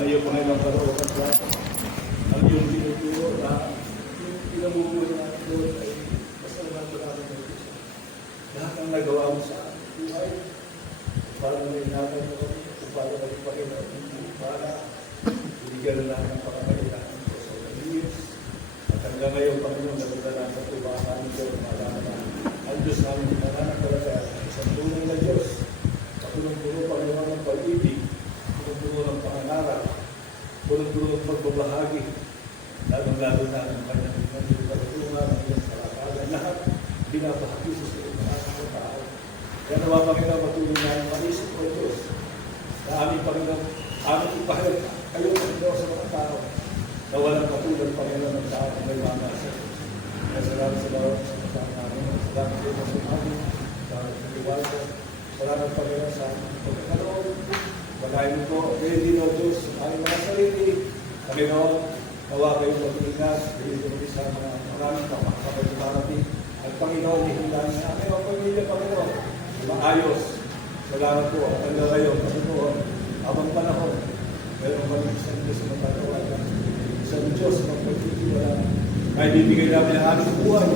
Ang iyong Panginoon Kalooban sa ang iyong tinuturo na yung pinamumuhay natin doon ay basta naman natin ng Diyos. Lahat ang nagawa mo sa ating buhay, para may natin mo, para may Panginoon mo, para binigyan na natin ang pagkakailangan ko sa Diyos. At hanggang ngayon, Panginoon, nagdala sa tubahan namin doon, malaman na ang Diyos namin nananampalataya sa isang tunay na Diyos. Punong-puno, Panginoon, ng pag-ibig, punong-puno ng pangangarap, punong-puno ng pagbabahagi, lalong-lalo na ang kanyang pagtulungan ng iyong kalakalan. Lahat, binabahagi sa iyo ng ating tao. Kaya nawa, Panginoon, patuloy namin maisip ko, Diyos, na aming Panginoon, aming ipahayag kayo ng Diyos sa mga tao, na walang katulad, Panginoon, ng tao na may mamasa. Kaya salamat sa bawat sa mga tao namin. Salamat sa iyo sa sumali, sa pag-iwal ko. Salamat Panginoon sa pagkakaloon. Pagkain ko, ready na Diyos, sa aming mga sarili. Panginoon, nawa kayo mag-ingat, ready ko sa mga maraming kapag-kapag-kapag. At Panginoon, ihindahan sa aking mga pamilya, Panginoon, maayos. Salamat po. At hanggang ngayon, Panginoon, habang panahon, meron kami isang Diyos na matatawagan. Isang Diyos na magpagtitiwala. Ay bibigay namin ang aming buhay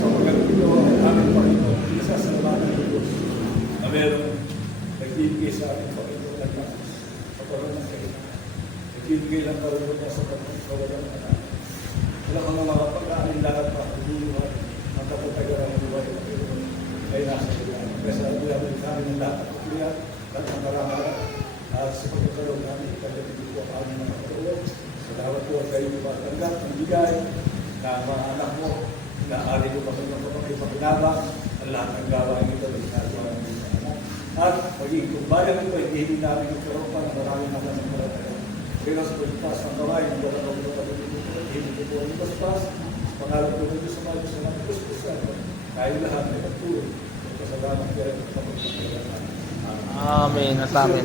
sa pagkakito at aming Panginoon. Isasalamatan ng Diyos na meron nagbibigay sa ating Panginoon ng lakas sa parang ng kailangan. Nagbibigay lang karunod niya sa pagkawalan ng anak. Wala kang mga pagkaanin lahat pa, huluhan, ang kapatagaran ng buhay ng Panginoon ay nasa kailangan. Kaya sa atin namin kami ng lahat at kulihan, lahat ng karangalan, at sa pagkakaroon namin, kanyang po ang aming mga karoon. Salamat po at kayo matanggap ng bigay na mga anak mo, na ari ko kami ng kapag-ipakinabang, ang lahat ng gawain ito ng ginagawa ng mga anak. At magiging kung bayan ito, hindi namin magkaroon pa ng maraming mga nagpalataya. Pero sa pagpas ng gawain, ang gano'n ang mga hindi ko po ang ipaspas, pangalan ko ng Diyos sa mga Diyos na mga Diyos tayo lahat ay pagtuloy. Kasalamat kayo sa pagpapalala. Amen. At amen.